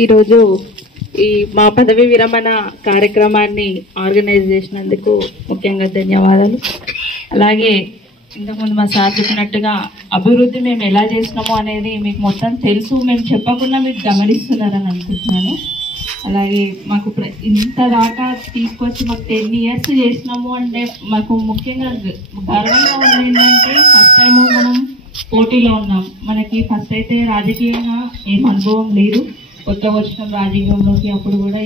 ఈరోజు ఈ మా పదవి విరమణ కార్యక్రమాన్ని ఆర్గనైజ్ చేసినందుకు ముఖ్యంగా ధన్యవాదాలు. అలాగే ఇంతకుముందు మా సార్ చెప్పినట్టుగా అభివృద్ధి మేము ఎలా చేసినామో అనేది మీకు మొత్తం తెలుసు, మేము చెప్పకుండా మీరు గమనిస్తున్నారని అనుకుంటున్నాను. అలాగే మాకు ఇంత దాకా తీసుకొచ్చి మాకు 10 years చేసినాము అంటే మాకు ముఖ్యంగా గర్వంగా ఉంది. ఏంటంటే ఫస్ట్ టైము మనం పోటీలో ఉన్నాం. మనకి ఫస్ట్ అయితే రాజకీయంగా ఏం అనుభవం లేదు, కొత్తగా వచ్చినాం రాజకీయంలోకి. అప్పుడు కూడా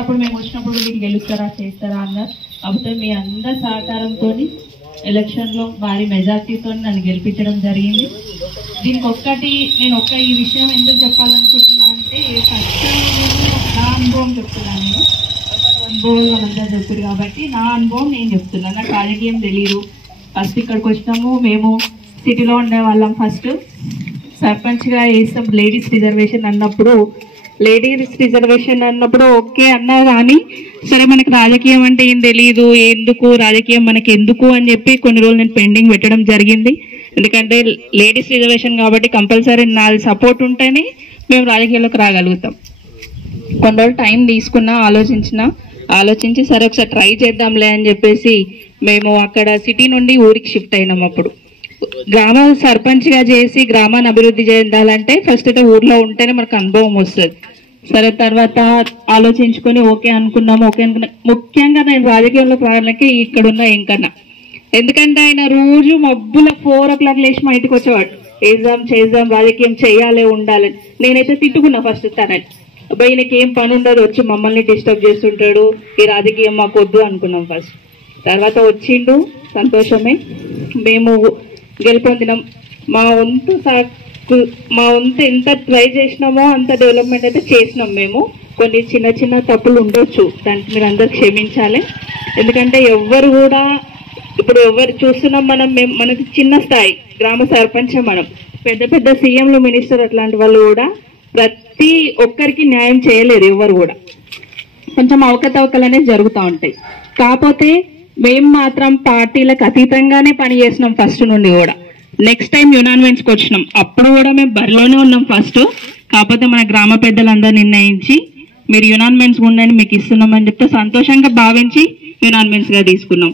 అప్పుడు మేము వచ్చినప్పుడు వీళ్ళు గెలుస్తారా చేస్తారా అన్నారు. కాకపోతే మీ అందరి సహకారంతో ఎలక్షన్లో భారీ మెజార్టీతో నన్ను గెలిపించడం జరిగింది. దీనికి నేను ఈ విషయం ఎందుకు చెప్పాలనుకుంటున్నా అంటే ఫస్ట్ నా అనుభవం చెప్తున్నాను. నేను అనుభవం వాళ్ళంతా చెప్పారు కాబట్టి నా అనుభవం నేను చెప్తున్నాను. నాకు రాజకీయం తెలియదు. ఫస్ట్ ఇక్కడికి వచ్చినాము, మేము సిటీలో ఉండేవాళ్ళం. ఫస్ట్ సర్పంచ్గా వేస్తాం లేడీస్ రిజర్వేషన్ అన్నప్పుడు ఓకే అన్నా కానీ సరే మనకి రాజకీయం అంటే ఏం తెలియదు, ఎందుకు రాజకీయం మనకి ఎందుకు అని చెప్పి కొన్ని రోజులు నేను పెండింగ్ పెట్టడం జరిగింది. ఎందుకంటే లేడీస్ రిజర్వేషన్ కాబట్టి కంపల్సరీ నా సపోర్ట్ ఉంటేనే మేము రాజకీయాల్లోకి రాగలుగుతాం. కొన్ని రోజులు టైం తీసుకున్నా, ఆలోచించి సరే ఒకసారి ట్రై చేద్దాంలే అని చెప్పేసి మేము అక్కడ సిటీ నుండి ఊరికి షిఫ్ట్ అయినాం. అప్పుడు గ్రామ సర్పంచ్గా చేసి గ్రామాన్ని అభివృద్ధి చేయాలంటే ఫస్ట్ అయితే ఊర్లో ఉంటేనే మనకు అనుభవం వస్తుంది. సరే తర్వాత ఆలోచించుకొని ఓకే అనుకున్నాము. ముఖ్యంగా నేను రాజకీయంలోకి రావడానికి ఇక్కడున్న ఇంకన్నా, ఎందుకంటే ఆయన రోజు మబ్బుల 4 o'clock లేచి మా ఇంటికి వచ్చేవాడు. చేద్దాం రాజకీయం చేయాలి ఉండాలని. నేనైతే తిట్టుకున్నా ఫస్ట్ తనని, అబ్బాయి ఈయనకి ఏం పని ఉండదు, వచ్చి మమ్మల్ని డిస్టర్బ్ చేస్తుంటాడు, ఈ రాజకీయం మాకు వద్దు అనుకున్నాం ఫస్ట్. తర్వాత వచ్చిండు, సంతోషమే. మేము గెలుపొందినాం. మా వంతు ఎంత ట్రై చేసినామో అంత డెవలప్మెంట్ అయితే చేసినాం. మేము కొన్ని చిన్న తప్పులు ఉండొచ్చు, దానికి మీరు అందరు క్షమించాలి. ఎందుకంటే ఎవరు చూస్తున్నాం మనది చిన్న స్థాయి గ్రామ సర్పంచ్. మనం పెద్ద సీఎంలు, మినిస్టర్ అట్లాంటి వాళ్ళు కూడా ప్రతి ఒక్కరికి న్యాయం చేయలేరు. ఎవరు కూడా కొంచెం అవకతవకలు అనేది జరుగుతూ ఉంటాయి. కాకపోతే మేము మాత్రం పార్టీలకు అతీతంగానే పని చేసినాం ఫస్ట్ నుండి కూడా. నెక్స్ట్ టైం యునానిమస్కి వచ్చినాం, అప్పుడు కూడా మేము బరిలోనే ఉన్నాం ఫస్ట్. కాకపోతే మన గ్రామ పెద్దలందరూ నిర్ణయించి మీరు యునానిమస్ ఉండండి, మీకు ఇస్తున్నామని చెప్తే సంతోషంగా భావించి యునానిమస్గా తీసుకున్నాం.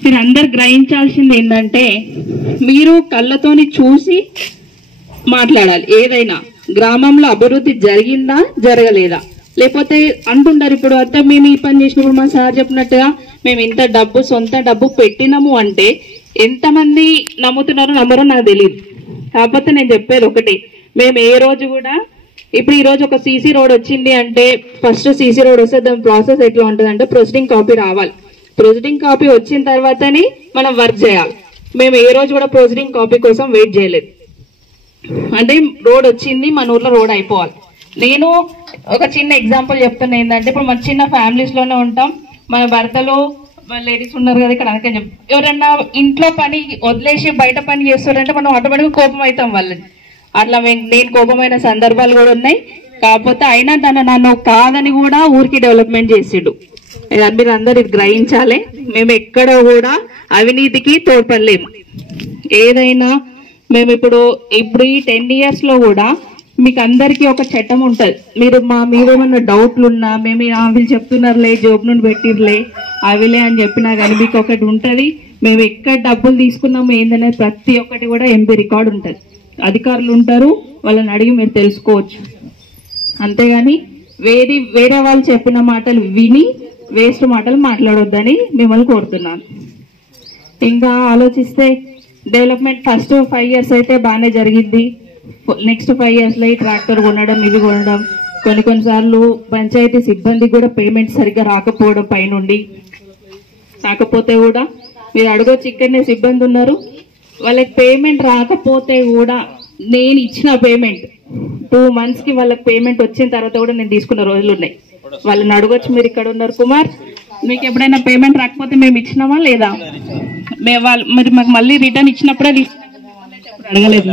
మీరు అందరు గ్రహించాల్సింది ఏంటంటే మీరు కళ్ళతోని చూసి మాట్లాడాలి. ఏదైనా గ్రామంలో అభివృద్ధి జరిగిందా జరగలేదా, లేకపోతే అంటుంటారు ఇప్పుడు అంతా మేము ఈ పని చేసినప్పుడు మా సార్ చెప్పినట్టుగా మేము ఇంత సొంత డబ్బు పెట్టినాము అంటే ఎంతమంది నమ్ముతున్నారో నమ్మరో నాకు తెలియదు. కాకపోతే నేను చెప్పేది ఒకటి, మేము ఏ రోజు కూడా ఇప్పుడు ఈ రోజు ఒక సీసీ రోడ్ వచ్చింది అంటే ఫస్ట్ సీసీ రోడ్ వస్తే దాని ప్రాసెస్ ఎట్లా ఉంటుంది అంటే ప్రొసీడింగ్ కాపీ రావాలి. ప్రొసీడింగ్ కాపీ వచ్చిన తర్వాతనే మనం వర్క్ చేయాలి. మేము ఏ రోజు కూడా ప్రొసీడింగ్ కాపీ కోసం వెయిట్ చేయలేదు. అంటే రోడ్ వచ్చింది, మన ఊర్లో రోడ్ అయిపోవాలి. నేను ఒక చిన్న ఎగ్జాంపుల్ చెప్తున్నా. ఏంటంటే ఇప్పుడు మన చిన్న ఫ్యామిలీస్లోనే ఉంటాం, మన భర్తలు లేడీస్ ఉన్నారు కదా ఇక్కడ, అందుకని చెప్పి ఎవరన్నా ఇంట్లో పని వదిలేసి బయట పని చేస్తారంటే మనం ఆటోమేటిక్గా కోపం అవుతాం వాళ్ళని. అట్లా నేను కోపమైన సందర్భాలు కూడా ఉన్నాయి. కాకపోతే అయినా నన్ను కాదని కూడా ఊరికి డెవలప్మెంట్ చేసిండు. మీరు అందరు ఇది గ్రహించాలి. మేము ఎక్కడ కూడా అవినీతికి తోడ్పడలేము. ఏదైనా మేము ఇప్పుడు ఈ 10 years లో కూడా మీకు అందరికీ ఒక చట్టం ఉంటుంది. మీరేమన్నా డౌట్లు ఉన్నా మేము వీళ్ళు చెప్తున్నారులే జోబ్ నుండి పెట్టిర్లే అవిలే అని చెప్పినా కానీ మీకు ఒకటి ఉంటుంది. మేము ఎక్కడ డబ్బులు తీసుకున్నాము ఏందనేది ప్రతి ఒక్కటి కూడా ఎంపీ రికార్డు ఉంటుంది. అధికారులు ఉంటారు, వాళ్ళని అడిగి మీరు తెలుసుకోవచ్చు. అంతేగాని వేరే వాళ్ళు చెప్పిన మాటలు విని వేస్ట్ మాటలు మాట్లాడొద్దని మిమ్మల్ని కోరుతున్నాను. ఇంకా ఆలోచిస్తే డెవలప్మెంట్ ఫస్ట్ 5 years అయితే బాగానే జరిగింది. నెక్స్ట్ 5 yearsలో ఈ ట్రాక్టర్ కొనడం, ఇవి కొనడం, కొన్నిసార్లు పంచాయతీ సిబ్బందికి కూడా పేమెంట్ సరిగ్గా రాకపోవడం పైనుండి. కాకపోతే కూడా మీరు అడగొచ్చు, ఇక్కడనే సిబ్బంది ఉన్నారు, వాళ్ళకి పేమెంట్ రాకపోతే కూడా నేను ఇచ్చిన పేమెంట్ 2 monthsకి వాళ్ళకి పేమెంట్ వచ్చిన తర్వాత కూడా నేను తీసుకున్న రోజులు ఉన్నాయి. వాళ్ళని అడగొచ్చు, మీరు ఇక్కడ ఉన్నారు కుమార్, మీకు ఎప్పుడైనా పేమెంట్ రాకపోతే మేము ఇచ్చినామా లేదా, మరి మాకు మళ్ళీ రిటర్న్ ఇచ్చినప్పుడే అడగలేదు.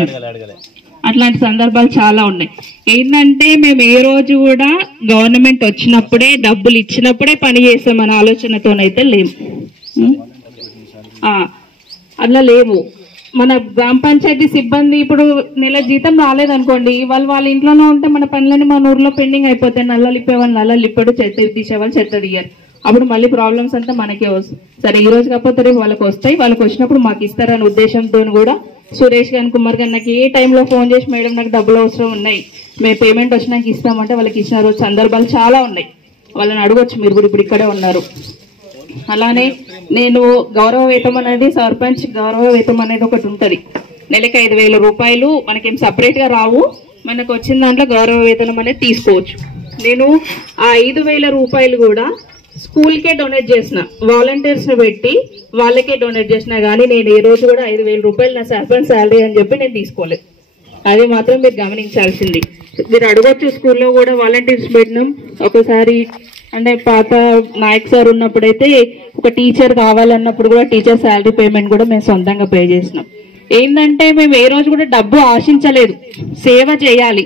అట్లాంటి సందర్భాలు చాలా ఉన్నాయి. ఏంటంటే మేము ఏ రోజు కూడా గవర్నమెంట్ వచ్చినప్పుడే డబ్బులు ఇచ్చినప్పుడే పని చేస్తామన్న ఆలోచనతోనైతే లేము. అట్లా లేవు. మన గ్రామ పంచాయతీ సిబ్బంది ఇప్పుడు నెల జీతం రాలేదనుకోండి, వాళ్ళ ఇంట్లోనే ఉంటే మన పనులన్నీ మన ఊర్లో పెండింగ్ అయిపోతాయి. నల్లలు ఇప్పేవాళ్ళు నల్లలు ఇప్పడు, చెత్త తీసేవాళ్ళు చెత్త తీయాలి. అప్పుడు మళ్ళీ ప్రాబ్లమ్స్ అంతా మనకే వస్తాయి. సరే ఈ రోజు కాకపోతే రేపు వాళ్ళకి వస్తాయి, వాళ్ళకి వచ్చినప్పుడు మాకు ఇస్తారనే ఉద్దేశంతో కూడా సురేష్ గారిని కుమార్ గారు నాకు ఏ టైంలో ఫోన్ చేసి మేడం నాకు డబ్బులు అవసరం ఉన్నాయి, మేము పేమెంట్ వచ్చినాక ఇస్తామంటే వాళ్ళకి ఇచ్చిన రోజు సందర్భాలు చాలా ఉన్నాయి. వాళ్ళని అడగొచ్చు, మీరు కూడా ఇప్పుడు ఇక్కడే ఉన్నారు. అలానే నేను గౌరవ వేతం అనేది సర్పంచ్ గౌరవ వేతం అనేది ఒకటి ఉంటుంది. నెలకి 5,000 రూపాయలు మనకేం సపరేట్ గా రావు, మనకు వచ్చిన దాంట్లో గౌరవ వేతనం అనేది తీసుకోవచ్చు. నేను ఆ 5,000 రూపాయలు కూడా స్కూల్కే డొనేట్ చేసిన, వాలంటీర్స్ ని పెట్టి వాళ్ళకే డొనేట్ చేసిన. కానీ నేను ఏ రోజు కూడా 5,000 రూపాయలు నా సర్పంచ్ శాలరీ అని చెప్పి నేను తీసుకోలేదు. అది మాత్రం మీరు గమనించాల్సింది. మీరు అడగొచ్చు, స్కూల్లో కూడా వాలంటీర్స్ పెట్టినాం. ఒకసారి అంటే పాత నాయక్ సార్ ఉన్నప్పుడైతే ఒక టీచర్ కావాలన్నప్పుడు కూడా టీచర్ శాలరీ పేమెంట్ కూడా మేము సొంతంగా పే చేసినాం. ఏంటంటే మేము ఏ రోజు కూడా డబ్బు ఆశించలేదు, సేవ చేయాలి.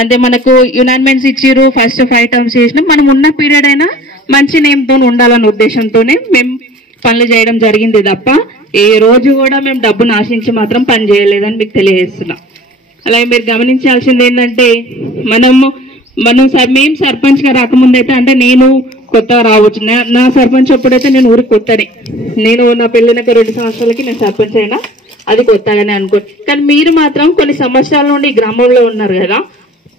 అంటే మనకు యునైన్మెంట్స్ ఇచ్చిరు, ఫస్ట్ 5 టర్మ్స్ చేసినాం. మనం ఉన్న పీరియడ్ అయినా మంచి నేమ్తో ఉండాలన్న ఉద్దేశంతోనే మేము పనులు చేయడం జరిగింది తప్ప ఏ రోజు కూడా మేము డబ్బును ఆశించి మాత్రం పని చేయలేదని మీకు తెలియజేస్తున్నాం. అలాగే మీరు గమనించాల్సింది ఏంటంటే మేము సర్పంచ్ గా రాకముందైతే, అంటే నేను కొత్తగా రావచ్చు, నా సర్పంచ్ అప్పుడైతే నేను ఊరికి కొత్తనే, నేను నా పెళ్ళినక 2 సంవత్సరాలకి నేను సర్పంచ్ అయినా, అది కొత్తగానే అనుకో. కానీ మీరు మాత్రం కొన్ని సంవత్సరాల నుండి గ్రామంలో ఉన్నారు కదా,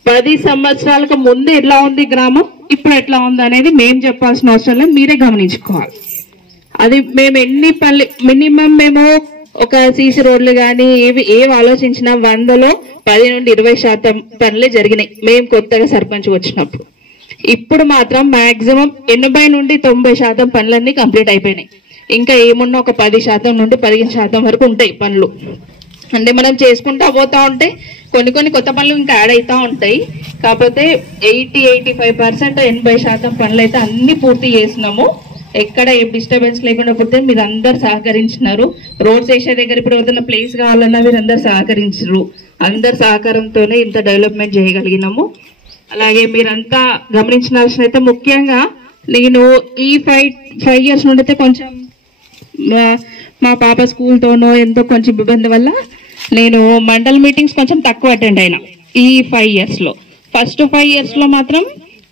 10 సంవత్సరాలకు ముందు ఎట్లా ఉంది గ్రామం, ఇప్పుడు ఎట్లా ఉంది అనేది మేము చెప్పాల్సిన అవసరం లేదు, మీరే గమనించుకోవాలి. అది మేము ఎన్ని పనులు మినిమం మేము ఒక సీసీ రోడ్లు కానీ ఏవి ఆలోచించినా 100లో 10 నుండి 20% పనులే జరిగినాయి మేము కొత్తగా సర్పంచ్ వచ్చినప్పుడు. ఇప్పుడు మాత్రం మాక్సిమం 80 నుండి 90% పనులన్నీ కంప్లీట్ అయిపోయినాయి. ఇంకా ఏమున్నా ఒక 10% నుండి 15% వరకు ఉంటాయి పనులు. అంటే మనం చేసుకుంటా పోతా ఉంటే కొన్ని కొత్త పనులు ఇంకా యాడ్ అవుతా ఉంటాయి. కాకపోతే 80-85% 80% పనులు అయితే అన్ని పూర్తి చేసినాము. ఎక్కడ ఏం డిస్టర్బెన్స్ లేకుండా పోతే మీరు అందరు సహకరించినారు. రోడ్స్ వేసే దగ్గర ఇప్పుడు ఏదైనా ప్లేస్ కావాలన్నా మీరు అందరు సహకరించారు. అందరి సహకారంతోనే ఇంత డెవలప్మెంట్ చేయగలిగినాము. అలాగే మీరంతా గమనించాల్సిన అయితే ముఖ్యంగా నేను ఈ 5 years నుండి అయితే కొంచెం మా పాప స్కూల్తోనో ఎంతో కొంచెం ఇబ్బంది వల్ల నేను మండల్ మీటింగ్స్ కొంచెం తక్కువ అటెండ్ అయినా. ఈ 5 years లో ఫస్ట్ 5 years లో మాత్రం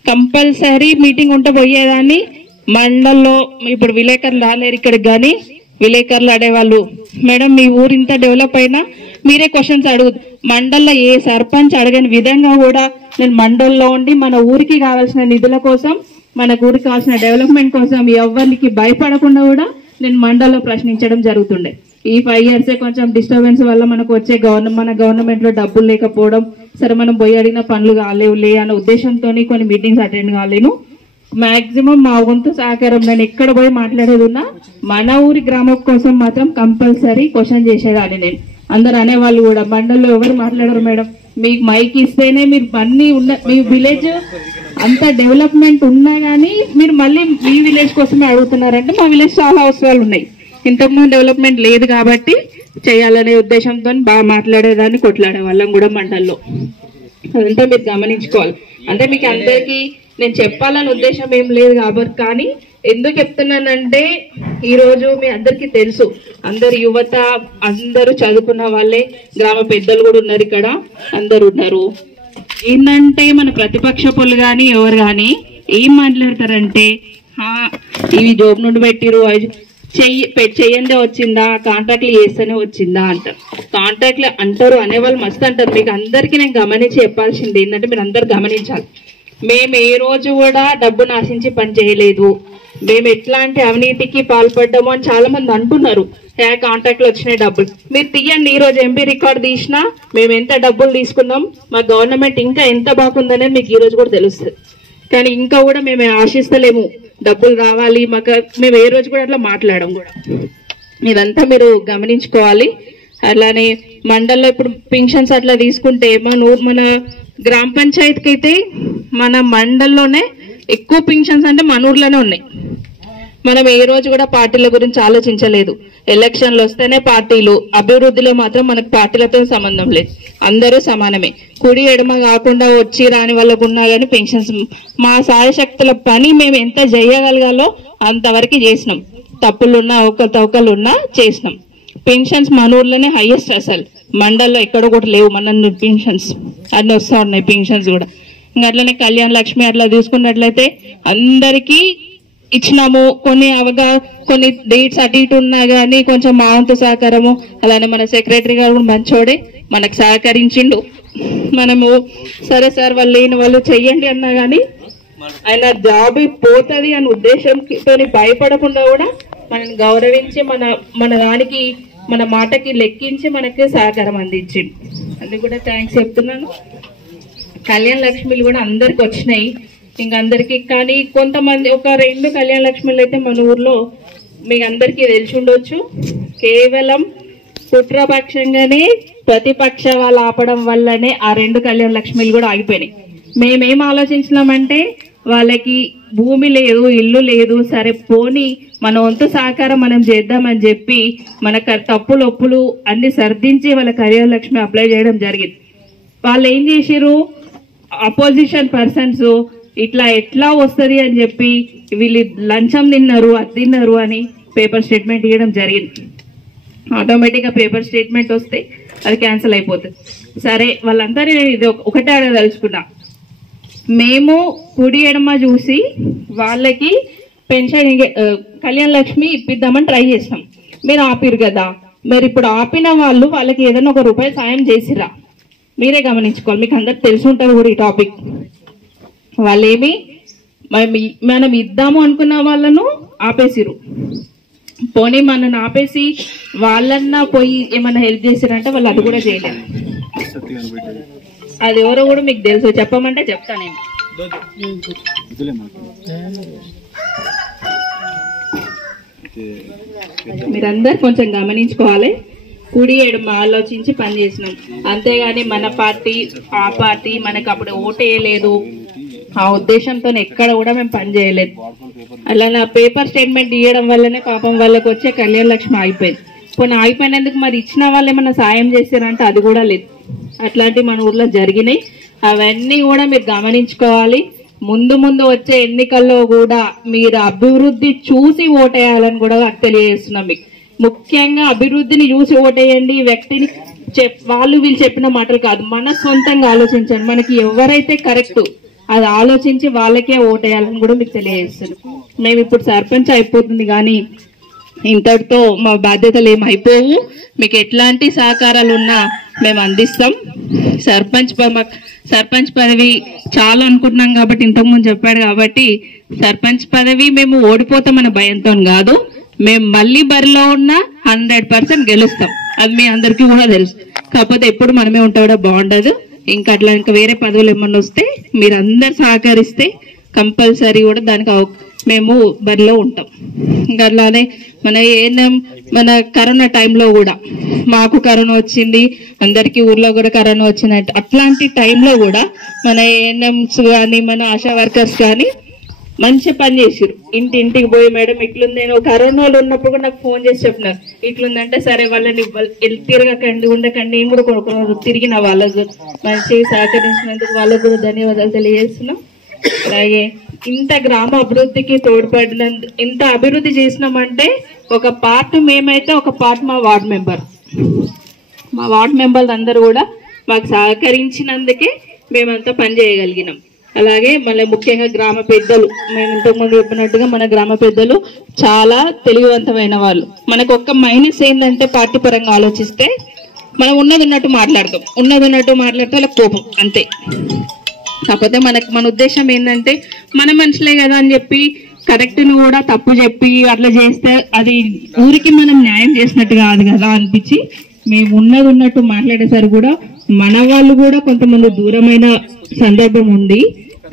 కంపల్సరీ మీటింగ్ ఉంటే పోయేదాన్ని. మండల్లో ఇప్పుడు విలేకరులు రాలేరు ఇక్కడికి, కానీ విలేకరులు అడేవాళ్ళు, మేడం మీ ఊరు ఇంత డెవలప్ అయినా మీరే క్వశ్చన్స్ అడుగు. మండల్లో ఏ సర్పంచ్ అడగని విధంగా కూడా నేను మండల్లో ఉండి మన ఊరికి కావాల్సిన నిధుల కోసం, మన ఊరికి కావాల్సిన డెవలప్మెంట్ కోసం ఎవరికి భయపడకుండా కూడా నేను మండల్లో ప్రశ్నించడం జరుగుతుండే. ఈ 5 years కొంచెం డిస్టర్బెన్స్ వల్ల మనకు వచ్చే మన గవర్నమెంట్ లో డబ్బులు లేకపోవడం, సరే మనం పోయి అడిగిన పనులు కాలేవులే అనే ఉద్దేశంతో కొన్ని మీటింగ్స్ అటెండ్ కాలేను. మాక్సిమం మా వంతు సహకారం నేను ఎక్కడ పోయి మాట్లాడేది ఉన్నా మన ఊరి గ్రామం కోసం మాత్రం కంపల్సరీ క్వశ్చన్ చేసేదాన్ని నేను. అందరు అనేవాళ్ళు కూడా, మండల్లో ఎవరు మాట్లాడరు మేడం, మీకు మైక్ ఇస్తేనే మీరు అన్ని ఉన్న మీ విలేజ్ అంత డెవలప్మెంట్ ఉన్నా కానీ మీరు మళ్ళీ మీ విలేజ్ కోసమే అడుగుతున్నారంటే మా విలేజ్ చాలా అవసరాలు ఉన్నాయి, ఇంతకుముందు డెవలప్మెంట్ లేదు కాబట్టి చేయాలనే ఉద్దేశంతో బాగా మాట్లాడేదాన్ని, కొట్లాడే వాళ్ళం కూడా మండల్లో. అదంతా మీరు గమనించుకోవాలి. అంటే మీకు అందరికీ నేను చెప్పాలనే ఉద్దేశం ఏం లేదు కాబట్టి, కానీ ఎందుకు చెప్తున్నానంటే ఈరోజు మీ అందరికీ తెలుసు, అందరు యువత అందరూ చదువుకున్న వాళ్ళే, గ్రామ పెద్దలు కూడా ఉన్నారు ఇక్కడ, అందరు ఉన్నారు. ఏంటంటే మన ప్రతిపక్ష పనులు కానీ ఎవరు కానీ ఏం మాట్లాడతారంటే ఇవి జోబు నుండి పెట్టిరు, చెయ్యందే వచ్చిందా, కాంట్రాక్ట్లు చేస్తేనే వచ్చిందా అంటారు. కాంట్రాక్ట్లు అంటారు అనేవాళ్ళు మస్తు అంటారు. మీకు అందరికీ నేను గమనించి చెప్పాల్సింది ఏంటంటే మీరు అందరు గమనించాలి, మేము ఏ రోజు కూడా డబ్బును ఆశించి పని చేయలేదు. మేము ఎట్లాంటి అవినీతికి పాల్పడ్డాము అని చాలా మంది అంటున్నారు. కాంట్రాక్ట్లు వచ్చినాయి డబ్బులు, మీరు తీయండి. ఈ రోజు ఎంపీ రికార్డు తీసినా మేము ఎంత డబ్బులు తీసుకున్నాం, మా గవర్నమెంట్ ఇంకా ఎంత బాగుందనేది మీకు ఈ రోజు కూడా తెలుస్తుంది. కానీ ఇంకా కూడా మేము ఆశిస్తలేము డబ్బులు రావాలి మాకు, మేము ఏ రోజు కూడా అట్లా మాట్లాడడం కూడా. ఇదంతా మీరు గమనించుకోవాలి. అలానే మండల్లో ఇప్పుడు పింఛన్స్ అట్లా తీసుకుంటే మన గ్రామ పంచాయతీకి అయితే మన మండల్లోనే ఎక్కువ పింఛన్స్ అంటే మన ఊర్లోనే ఉన్నాయి. మనం ఏ రోజు కూడా పార్టీల గురించి ఆలోచించలేదు. ఎలక్షన్లు వస్తేనే పార్టీలు, అభివృద్ధిలో మాత్రం మనకు పార్టీలతో సంబంధం లేదు, అందరూ సమానమే. కుడి ఎడమ కాకుండా వచ్చి రాని వాళ్ళకు ఉన్నా కానీ పెన్షన్స్ మా సాయశక్తుల పని మేము ఎంత చేయగలగాలో అంతవరకు చేసినాం. తప్పులున్నా ఒకళ్ళున్నా చేసినాం. పెన్షన్స్ మన ఊర్లోనే హైయెస్ట్, అసలు మండల్లో ఎక్కడ కూడా లేవు మన పెన్షన్స్, అన్ని వస్తూ ఉన్నాయి పెన్షన్స్ కూడా. ఇంకా అట్లనే కళ్యాణ లక్ష్మి అట్లా చూసుకున్నట్లయితే అందరికీ ఇచ్చినాము. కొన్ని డేట్స్ అటు ఇటు ఉన్నా కానీ కొంచెం మా వంతు సహకారము. అలానే మన సెక్రటరీ గారు కూడా మంచోడే, మనకు సహకరించిండు. మనము సరే సార్ వాళ్ళు లేని వాళ్ళు చెయ్యండి అన్నా కానీ ఆయన జాబ్ పోతుంది అనే ఉద్దేశంతో భయపడకుండా కూడా మనని గౌరవించి మన దానికి మన మాటకి లెక్కించి మనకి సహకారం అందించిండు. అందుకు కూడా థ్యాంక్స్ చెప్తున్నాను. కళ్యాణ లక్ష్మిలు కూడా అందరికి వచ్చినాయి ఇంకా అందరికి, కానీ కొంతమంది ఒక 2 కళ్యాణ లక్ష్మిలు అయితే మన ఊర్లో మీకు అందరికీ తెలిసి ఉండొచ్చు. కేవలం కుట్రపక్షంగానే ప్రతిపక్ష వాళ్ళు ఆపడం వల్లనే ఆ 2 కళ్యాణ లక్ష్మిలు కూడా ఆగిపోయినాయి. మేమేం ఆలోచించినామంటే వాళ్ళకి భూమి లేదు, ఇల్లు లేదు, సరే పోనీ మన వంతు సహకారం మనం చేద్దామని చెప్పి మన తప్పులు ఒప్పులు అన్ని సర్దించి వాళ్ళ కళ్యాణ లక్ష్మి అప్లై చేయడం జరిగింది. వాళ్ళు ఏం చేసిరు, అపోజిషన్ పర్సన్స్ ఇట్లా ఎట్లా వస్తుంది అని చెప్పి వీళ్ళు లంచం తిన్నారు, అది తిన్నారు అని పేపర్ స్టేట్మెంట్ ఇవ్వడం జరిగింది. ఆటోమేటిక్గా పేపర్ స్టేట్మెంట్ వస్తే అది క్యాన్సిల్ అయిపోతుంది. సరే వాళ్ళందరూ ఇది ఒకటే అడగదలుచుకున్నా, మేము కుడి ఎడమ చూసి వాళ్ళకి పెన్షన్ కళ్యాణ లక్ష్మి ఇప్పిద్దామని ట్రై చేస్తాం. మీరు ఆపిరు కదా, మీరు ఇప్పుడు ఆపిన వాళ్ళకి ఏదైనా ₹1 సాయం చేసిరా మీరే గమనించుకోవాలి. మీకు అందరికి తెలిసి ఉంటుంది కూడా ఈ టాపిక్. వాళ్ళేమి మనం ఇద్దాము అనుకున్న వాళ్ళను ఆపేసిరు. పోనీ మనని ఆపేసి వాళ్ళన్నా పోయి ఏమన్నా హెల్ప్ చేసిరంటే వాళ్ళు అది కూడా చేయలేదు. అది ఎవరో కూడా మీకు తెలుసు, చెప్పమంటే చెప్తా నేను. మీరందరు కొంచెం గమనించుకోవాలి. కుడి ఎడమ ఆలోచించి పనిచేసినాం, అంతేగాని మన పార్టీ ఆ పార్టీ మనకు అప్పుడు ఓటేయలేదు ఆ ఉద్దేశంతో ఎక్కడ కూడా మేము పని చేయలేదు. అలా నా పేపర్ స్టేట్మెంట్ ఇవ్వడం వల్లనే పాపం వాళ్ళకి వచ్చే కళ్యాణ లక్ష్మి ఆగిపోయింది. కొన్ని ఆగిపోయినందుకు మరి ఇచ్చిన వాళ్ళు ఏమన్నా సాయం చేశారంటే అది కూడా లేదు. అట్లాంటివి మన ఊర్లో జరిగినాయి. అవన్నీ కూడా మీరు గమనించుకోవాలి. ముందు వచ్చే ఎన్నికల్లో కూడా మీరు అభివృద్ధి చూసి ఓటేయాలని కూడా తెలియజేస్తున్నాం మీకు. ముఖ్యంగా అభివృద్ధిని చూసి ఓటేయండి. వ్యక్తిని వీళ్ళు చెప్పిన మాటలు కాదు, మన సొంతంగా ఆలోచించండి. మనకి ఎవరైతే కరెక్ట్ అది ఆలోచించి వాళ్ళకే ఓటేయాలని కూడా మీకు తెలియజేస్తున్నాం. మేము ఇప్పుడు సర్పంచ్ అయిపోతుంది కానీ ఇంతటితో మా బాధ్యతలు ఏమైపోవు. మీకు ఎట్లాంటి సహకారాలు ఉన్నా మేము అందిస్తాం. సర్పంచ్ పదవి చాలా అనుకుంటున్నాం కాబట్టి ఇంతకుముందు చెప్పాడు కాబట్టి సర్పంచ్ పదవి మేము ఓడిపోతామన్న భయంతో కాదు, మేము మళ్ళీ బరిలో ఉన్న 100% గెలుస్తాం. అది మీ అందరికీ కూడా తెలుసు. కాకపోతే ఎప్పుడు మనమే ఉంటా కూడా బాగుండదు. ఇంకా అట్లా ఇంకా వేరే పదవులు ఏమన్నా వస్తే మీరు అందరు సహకరిస్తే కంపల్సరీ కూడా దానికి మేము బరిలో ఉంటాం. ఇంకా అలానే మన కరోనా టైంలో కూడా మాకు కరోనా వచ్చింది, అందరికీ ఊర్లో కూడా కరోనా వచ్చిందంటే అట్లాంటి టైంలో కూడా మన ఏఎన్ఎంస్ కానీ మన ఆశా వర్కర్స్ కానీ మంచి పని చేసిరు. ఇంటింటికి పోయి మేడం ఇట్లుంది, నేను కరోనాలో ఉన్నప్పుడు కూడా నాకు ఫోన్ చేసి చెప్పినారు ఇట్లుందంటే సరే వాళ్ళని తిరగకండి ఉండకండి. నేను కూడా తిరిగిన వాళ్ళకు మంచి సహకరించినందుకు వాళ్ళకు కూడా ధన్యవాదాలు తెలియజేస్తున్నాం. అలాగే ఇంత గ్రామ అభివృద్ధికి తోడ్పడినందుకు ఇంత అభివృద్ధి చేసినామంటే ఒక పార్ట్ మేమైతే ఒక పార్ట్ మా వార్డ్ మెంబర్లు అందరూ కూడా మాకు సహకరించినందుకే మేమంతా పని చేయగలిగినాం. అలాగే మన ముఖ్యంగా గ్రామ పెద్దలు, మేము ఇంతకుముందు చెప్పినట్టుగా మన గ్రామ పెద్దలు చాలా తెలివివంతమైన వాళ్ళు. మనకు ఒక్క మైనస్ ఏంటంటే పార్టీ పరంగా ఆలోచిస్తే మనం ఉన్నది ఉన్నట్టు మాట్లాడితే వాళ్ళ కోపం అంతే. కాకపోతే మన ఉద్దేశం ఏంటంటే మన మనుషులే కదా అని చెప్పి కరెక్ట్ను కూడా తప్పు చెప్పి అట్లా చేస్తే అది ఊరికి మనం న్యాయం చేసినట్టు కాదు కదా అనిపించి మేము ఉన్నట్టు మాట్లాడేసరికి కూడా మన వాళ్ళు కూడా కొంతమంది దూరమైన సందర్భం ఉంది.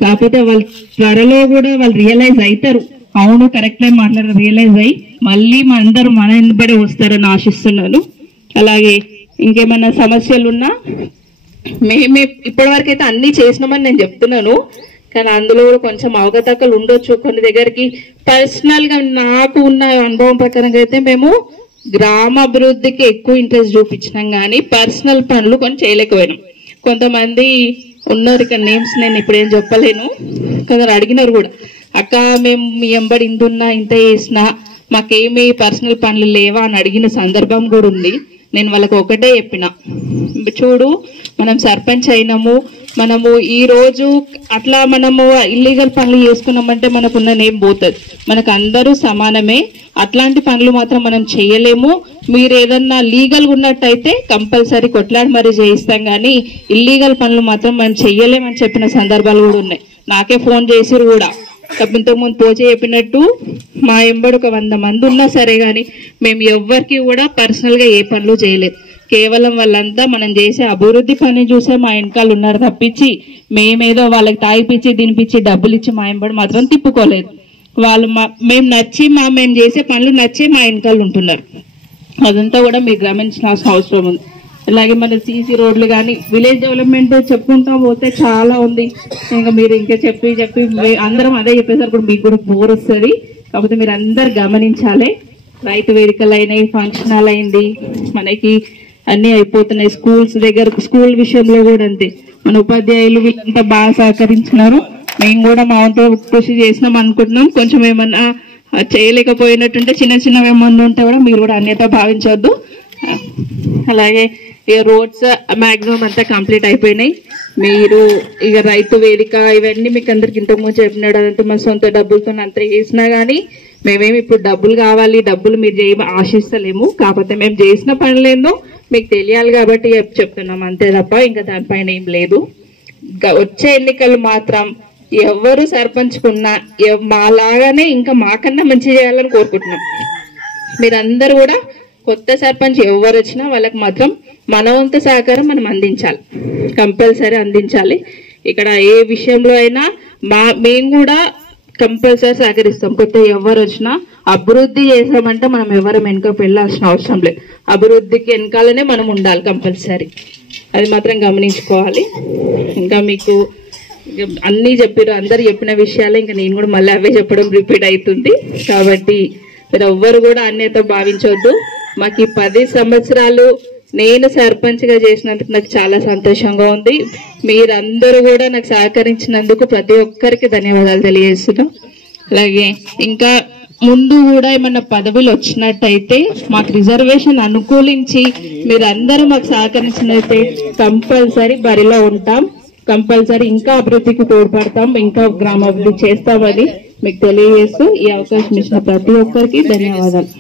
కాకపోతే వాళ్ళు త్వరలో కూడా వాళ్ళు రియలైజ్ అవుతారు, అవును కరెక్ట్గా మాట్లాడారు, రియలైజ్ అయ్యి మళ్ళీ అందరూ మన వెనుబడి వస్తారని ఆశిస్తున్నాను. అలాగే ఇంకేమన్నా సమస్యలు ఉన్నా మేమే ఇప్పటివరకు అయితే అన్ని చేసినామని నేను చెప్తున్నాను, కానీ అందులో కూడా కొంచెం అవకతవకలు ఉండొచ్చు. కొన్ని దగ్గరికి పర్సనల్ గా నాకు ఉన్న అనుభవం ప్రకారంగా అయితే మేము గ్రామ అభివృద్ధికి ఎక్కువ ఇంట్రెస్ట్ చూపించినాం కానీ పర్సనల్ పనులు కొన్ని చేయలేకపోయినాం. కొంతమంది ఉన్నారు ఇక్కడ, నేమ్స్ నేను ఇప్పుడు ఏం చెప్పలేను, కొందరు అడిగినారు కూడా, అక్క మేము మీ ఎంబడి ఇంత చేసినా మాకేమీ పర్సనల్ పనులు లేవా అని అడిగిన సందర్భం కూడా ఉంది. నేను వాళ్ళకి ఒకటే చెప్పిన, చూడు మనం సర్పంచ్ అయినాము, మనము ఈ రోజు అట్లా మనము ఇల్లీగల్ పనులు చేసుకున్నామంటే మనకున్న నేమ్ పోతుంది. మనకు అందరూ సమానమే, అట్లాంటి పనులు మాత్రం మనం చేయలేము. మీరు ఏదన్నా లీగల్ ఉన్నట్టయితే కంపల్సరీ కొట్లాడి మరీ చేయిస్తాం, కానీ ఇల్లీగల్ పనులు మాత్రం మనం చెయ్యలేమని చెప్పిన సందర్భాలు కూడా ఉన్నాయి. నాకే ఫోన్ చేసిరు కూడా, ఇంతకుముందు పోచే చెప్పినట్టు మా ఎంబడి ఒక 100 మంది ఉన్నా సరే కానీ మేము ఎవ్వరికి కూడా పర్సనల్గా ఏ పనులు చేయలేదు. కేవలం వాళ్ళంతా మనం చేసే అభివృద్ధి పని చూసే మా వెనకాల ఉన్నారు తప్పించి మేమేదో వాళ్ళకి తాగిపిచ్చి తినిపించి డబ్బులు ఇచ్చి మా ఎంబడి మాత్రం తిప్పుకోలేదు. వాళ్ళు మేము నచ్చి మేము చేసే పనులు నచ్చి మా వెనకాల ఉంటున్నారు. అదంతా కూడా మీరు గమనించాల్సిన అవసరం ఉంది. అలాగే మన సీసీ రోడ్లు కానీ విలేజ్ డెవలప్మెంట్ చెప్పుకుంటా పోతే చాలా ఉంది. ఇంకా మీరు ఇంకా చెప్పి అందరం అదే చెప్పేసరికి కూడా మీకు కూడా బోర్ వస్తుంది. కాకపోతే మీరు అందరు గమనించాలి. రైతు వేదికలు అయినాయి, ఫంక్షన్ హాల్ అయింది, మనకి అన్నీ అయిపోతున్నాయి. స్కూల్స్ దగ్గర స్కూల్ విషయంలో కూడా అంతే. మన ఉపాధ్యాయులు వీళ్ళంతా బాగా సహకరించినారు. మేము కూడా మా వంతు కృషి చేసినాం అనుకుంటున్నాం. కొంచెం ఏమన్నా చేయలేకపోయినట్టుంటే చిన్నవి ఏమన్నా ఉంటే కూడా మీరు కూడా అన్యత భావించవద్దు. అలాగే ఇక రోడ్స్ మ్యాక్సిమం అంతా కంప్లీట్ అయిపోయినాయి. మీరు ఇక రైతు వేదిక ఇవన్నీ మీకు అందరికి ఇంతకుముందు చెప్పినాడు, అదంతా మా సొంత డబ్బులతో అంతా చేసినా కానీ మేమేమి ఇప్పుడు డబ్బులు కావాలి, డబ్బులు మీరు ఆశిస్తలేము. కాకపోతే మేము చేసిన పనులేందో మీకు తెలియాలి కాబట్టి చెప్తున్నాం అంతే తప్ప ఇంకా దానిపైన ఏం లేదు. వచ్చే ఎన్నికలు మాత్రం ఎవరు సర్పంచ్కున్నా మాలాగానే ఇంకా మాకన్నా మంచి చేయాలని కోరుకుంటున్నాం. మీరందరూ కూడా కొత్త సర్పంచ్ ఎవరు వచ్చినా వాళ్ళకి మాత్రం మన వంతు సహకారం మనం అందించాలి, కంపల్సరీ అందించాలి. ఇక్కడ ఏ విషయంలో అయినా మేము కూడా కంపల్సరీ సహకరిస్తాం. కొత్త ఎవరు వచ్చినా అభివృద్ధి చేసామంటే మనం ఎవరు వెనుక వెళ్ళాల్సిన అవసరం లేదు. అభివృద్ధికి వెనకాలనే మనం ఉండాలి కంపల్సరీ, అది మాత్రం గమనించుకోవాలి. ఇంకా మీకు అన్నీ చెప్పారు, అందరు చెప్పిన విషయాలే ఇంకా నేను కూడా మళ్ళీ అవే చెప్పడం రిపీట్ అవుతుంది. కాబట్టి మీరు ఎవ్వరు కూడా అన్యత భావించవద్దు. మాకు ఈ 10 సంవత్సరాలు నేను సర్పంచ్గా చేసినందుకు నాకు చాలా సంతోషంగా ఉంది. మీరందరూ కూడా నాకు సహకరించినందుకు ప్రతి ఒక్కరికి ధన్యవాదాలు తెలియజేస్తున్నాం. అలాగే ఇంకా ముందు కూడా ఏమన్నా పదవులు వచ్చినట్టయితే మాకు రిజర్వేషన్ అనుకూలించి మీరందరూ మాకు సహకరించినట్టే కంపల్సరీ బరిలో ఉంటాం. కంపల్సరీ ఇంకా అభివృద్ధికి తోడ్పడతాం, ఇంకా గ్రామాభివృద్ధి చేస్తామని మీకు తెలియజేస్తూ ఈ అవకాశం ఇచ్చిన ప్రతి ఒక్కరికి ధన్యవాదాలు.